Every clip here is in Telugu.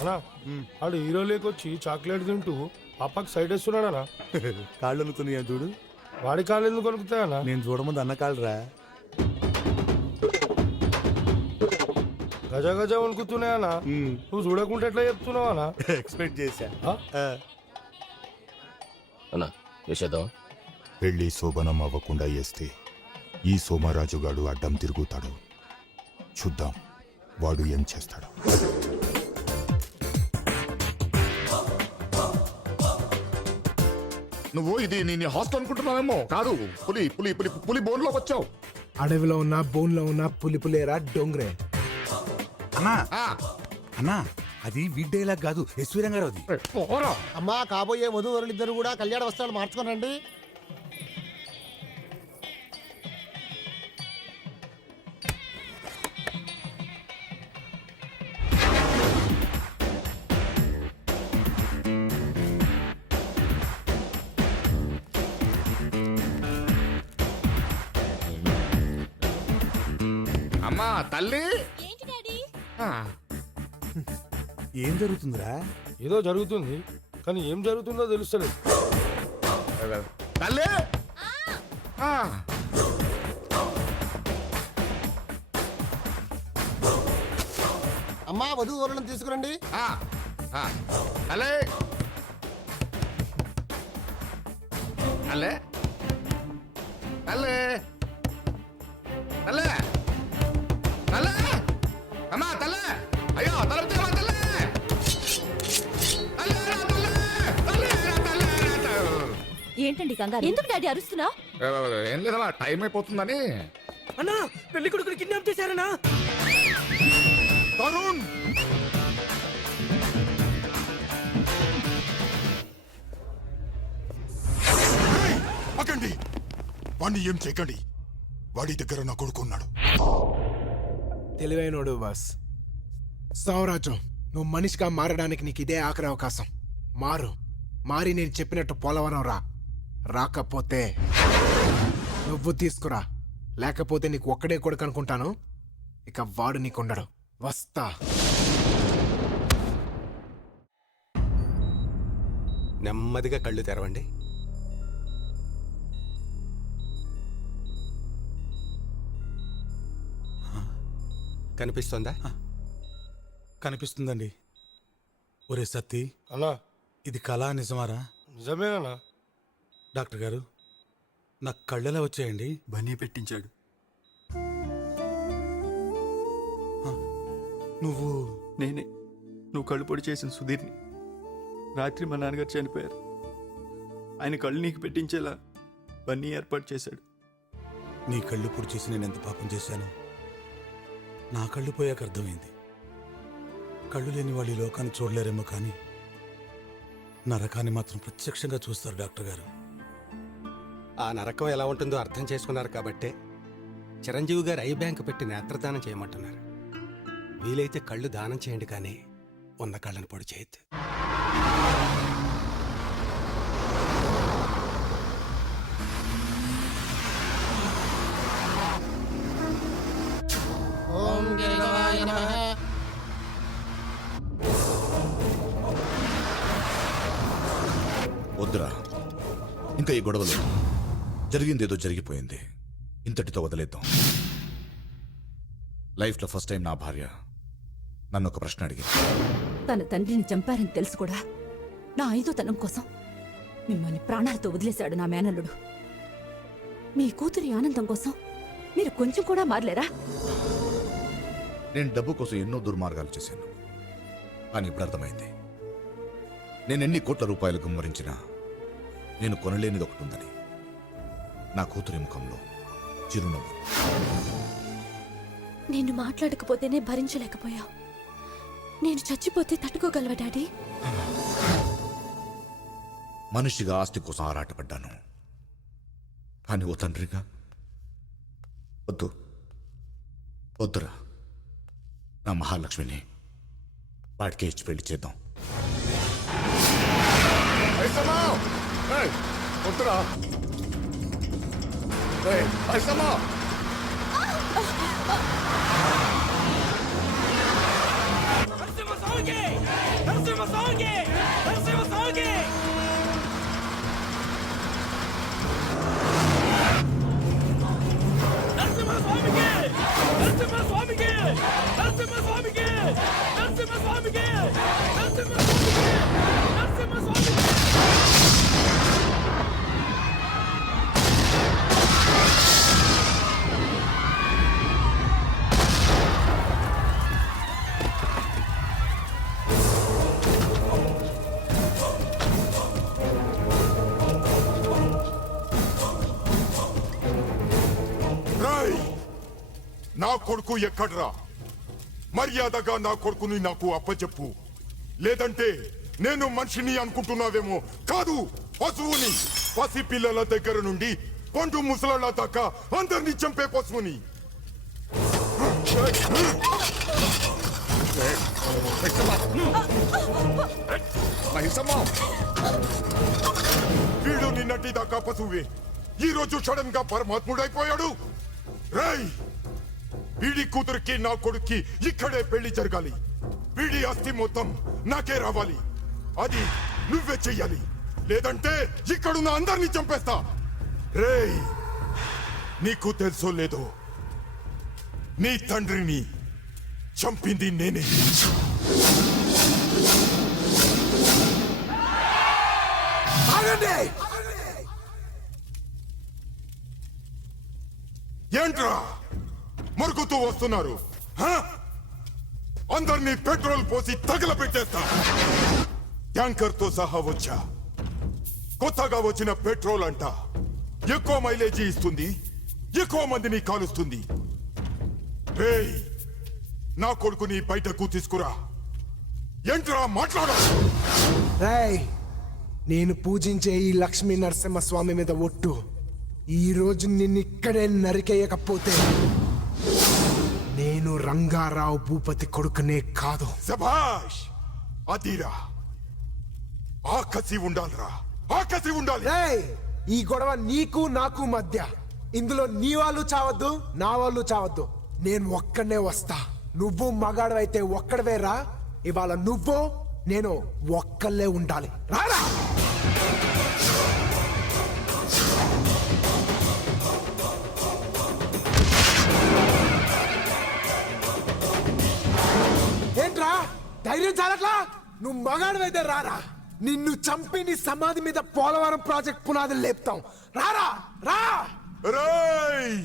అన్నా ఆడు హీరో లేకొచ్చి చాక్లెట్ తింటూ పాపకి సైడ్ వేస్తున్నాడనా? కాళ్ళు అనుకున్నాయా చూడు. వాడి కాళ్ళు ఎందుకు కొనుకుతాయన్నా? నేను చూడముందు అన్న కాళ్ళరా. గజ గజ వణుకుతున్నాయన్నా. నువ్వు చూడకుండా ఎట్లా చెప్తున్నావు అన్నా? ఎక్స్పెక్ట్ చేశా. అన్నా చేసేద్దాం. పెళ్లి శోభనం అవ్వకుండా చేస్తే ఈ సోమరాజుగాడు అడ్డం తిరుగుతాడు. చూద్దాం వాడు ఏం చేస్తాడు. నువ్వు ఇది నీ హాస్టల్ అనుకుంటున్నావేమో. కాదు, పులి పులి పులి పులి బోన్లోకి వచ్చావు. అడవిలో ఉన్న బోన్లో ఉన్న పులి పులేరా డోంగ్రే. అన్నా అన్నా అది వీడ్డేలా కాదు, ఎస్వి రంగారావు అది. అమ్మా కాబోయే వధూవరులిద్దరు కూడా కళ్యాణ వస్త్రాలు మార్చుకోనండి. అమ్మా తల్లి. ఆ, ఏం జరుగుతుందిరా? ఏదో జరుగుతుంది కానీ ఏం జరుగుతుందో తెలుస్తలేదు. తల్లి. ఆ, అమ్మా వధూవరులను తీసుకురండి. ఆ, ఆ. తల్లి. తల్లి. తల్లి. తల్లి. తల్లి. అమ్మా తల్లి. అయ్యో తలుపు తీయమ్మా తల్లి. తల్లి, రా తల్లి. తల్లి, రా తల్లి, రా తల్లి. ఏంటండి కంగారు? ఎందుకు డాడీ అరుస్తున్నా? ఏం లేదమ్మా, టైం అయిపోతుందని. అన్నా పెళ్లి కొడుకుని కిడ్నాప్ చేశారనా? తరుణ్. ఆగండి, వాణ్ణి ఏం చేయకండి. వాడి దగ్గర నా కొడుకున్నాడు. తెలివైనోడు బాస్. సౌరాజం, నువ్వు మనిషిగా మారడానికి నీకు ఇదే ఆఖరి అవకాశం. మారి నేను చెప్పినట్టు పోలవరం రా. రాకపోతే నువ్వు తీసుకురా, లేకపోతే నీకు ఒక్కడే కొడుకు అనుకుంటాను. ఇక వాడు నీకుండడు. వస్తా. నెమ్మదిగా కళ్ళు తెరవండి. కనిపిస్తుందా? కనిపిస్తుందండి. ఒరే సత్తి, అన్నా ఇది కళా నిజమారా? నిజమేనా? డాక్టర్ గారు, నాకు కళ్ళెలా వచ్చాయండి? బన్నీ పెట్టించాడు. నువ్వు? నేనే, నువ్వు కళ్ళు పొడి చేసిన సుధీర్ని. రాత్రి మా నాన్నగారు చనిపోయారు. ఆయన కళ్ళు నీకు పెట్టించేలా బన్నీ ఏర్పాటు చేశాడు. నీ కళ్ళు పొడి చేసి నేను ఎంత పాపం చేశాను నా కళ్ళు పోయాక అర్థమైంది. కళ్ళు లేని వాళ్ళు ఈ లోకాన్ని చూడలేరేమో కానీ నరకాన్ని మాత్రం ప్రత్యక్షంగా చూస్తారు డాక్టర్ గారు. ఆ నరకం ఎలా ఉంటుందో అర్థం చేసుకున్నారు కాబట్టే చిరంజీవి గారు ఐ బ్యాంక్ పెట్టి నేత్రదానం చేయమంటున్నారు. వీలైతే కళ్ళు దానం చేయండి, కానీ ఉన్న కళ్ళను పొడి చేయొద్దు. ఓం గిరిగవాయ నమః. వద్దురా, ఇంకా ఈ గొడవలు. జరిగిందేదో జరిగిపోయింది, ఇంతటితో వదిలేద్దాం. లైఫ్లో ఫస్ట్ టైం నా భార్య నన్ను ఒక ప్రశ్న అడిగింది. తన తండ్రిని చంపారని తెలుసు కూడా నా 5వ తనం కోసం మిమ్మల్ని ప్రాణాలతో వదిలేశాడు నా మేనల్లుడు. మీ కూతురి ఆనందం కోసం మీరు కొంచెం కూడా మారలేరా? నేను డబ్బు కోసం ఎన్నో దుర్మార్గాలు చేశాను, కానీ ఇప్పుడు అర్థమైంది. నేను ఎన్ని కోట్ల రూపాయలు గుమ్మరించినా నేను కొనలేనిది ఒకటి ఉందని. నా కూతురి ముఖంలో చిరునవ్వు. నిన్ను మాట్లాడకపోతేనే భరించలేకపోయావు. నేను చచ్చిపోతే తట్టుకోగలవా డాడీ? మనిషిగా ఆస్తి కోసం ఆరాటపడ్డాను, కానీ ఓ తండ్రిగా వద్దురా. నా మహాలక్ష్మిని వాడికే ఇచ్చి పెళ్లి చేద్దాం. వద్దురా. రేయ్! నా కొడుకు ఎక్కడ్రా? మర్యాదగా నా కొడుకుని నాకు అప్పచెప్పు, లేదంటే నేను మనిషిని అనుకుంటున్నావేమో. కాదు, పశువుని. పసి పిల్లల దగ్గర నుండి పండు ముసలాళ్ళ దాకా అందరినీ చంపే పశువుని. వీడు నిన్నటి దాకా పశువే, ఈ రోజు సడన్ గా పరమాత్ముడైపోయాడు. రేయ్! వీడి కూతురికి నా కొడుక్కి ఇక్కడే పెళ్లి జరగాలి. వీడి ఆస్తి మొత్తం నాకే రావాలి. అది నువ్వే చెయ్యాలి, లేదంటే ఇక్కడున్న అందరినీ చంపేస్తా. రేయ్! నీకు తెలుసో లేదో, నీ తండ్రిని చంపింది నేనే. ఏంట్రా మురుగుతూ వస్తున్నారు? హ? అందరినీ పెట్రోల్ పోసి తగలబెట్టేస్తా. ట్యాంకర్ తో సహా వచ్చా. కొత్తగా వచ్చిన పెట్రోల్ అంట ఎక్కువ మైలేజీ ఇస్తుంది, ఎక్కువ మందిని కాలుస్తుంది. రేయ్! నా కొడుకుని బయటకు తీసుకురా. ఏంట్రా మాట్లాడు? రేయ్, నేను పూజించే ఈ లక్ష్మీ నరసింహస్వామి మీద ఒట్టు, ఈ రోజు నిన్నిక్కడే నరికేయకపోతే నేను రంగారావు భూపతి కొడుకునే కాదు. శభాష్! అదిరా, ఆకసి ఉండాలిరా, ఆకసి ఉండాలి. రేయ్, ఈ గొడవ నీకు నాకు మధ్య. ఇందులో నీ వాళ్ళు చావద్దు, నా వాళ్ళు చావద్దు. నేను ఒక్కడనే వస్తా. నువ్వు మగాడవైతే ఒక్కడవే రా. ఇవాళ నువ్వు నేను ఒక్కళ్ళే ఉండాలి. రారా! ఏంట్రా ధైర్యం చాలట్లా? నువ్వు మగాడవైతే రారా. నిన్ను చంపి నీ సమాధి మీద పోలవరం ప్రాజెక్ట్ పునాదులు లేపుతాం. రారా రా. రేయ్!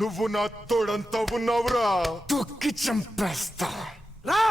నువ్వు నా తోడంతా ఉన్నావురా. తొక్కి చంపేస్తా. రా.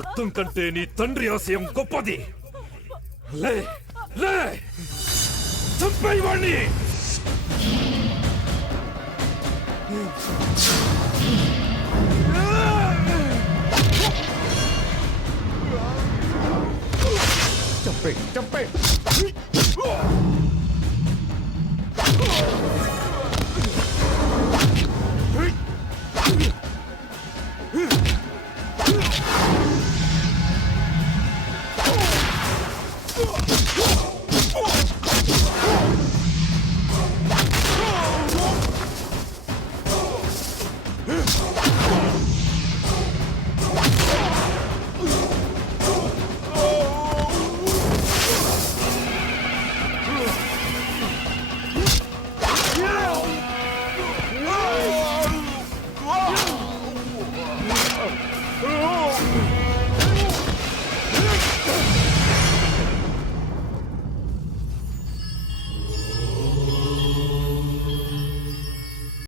రక్తం కంటే నీ తండ్రి ఆశయం గొప్పది. లే లే, చంపేయ్ వాణ్ణి. చంపే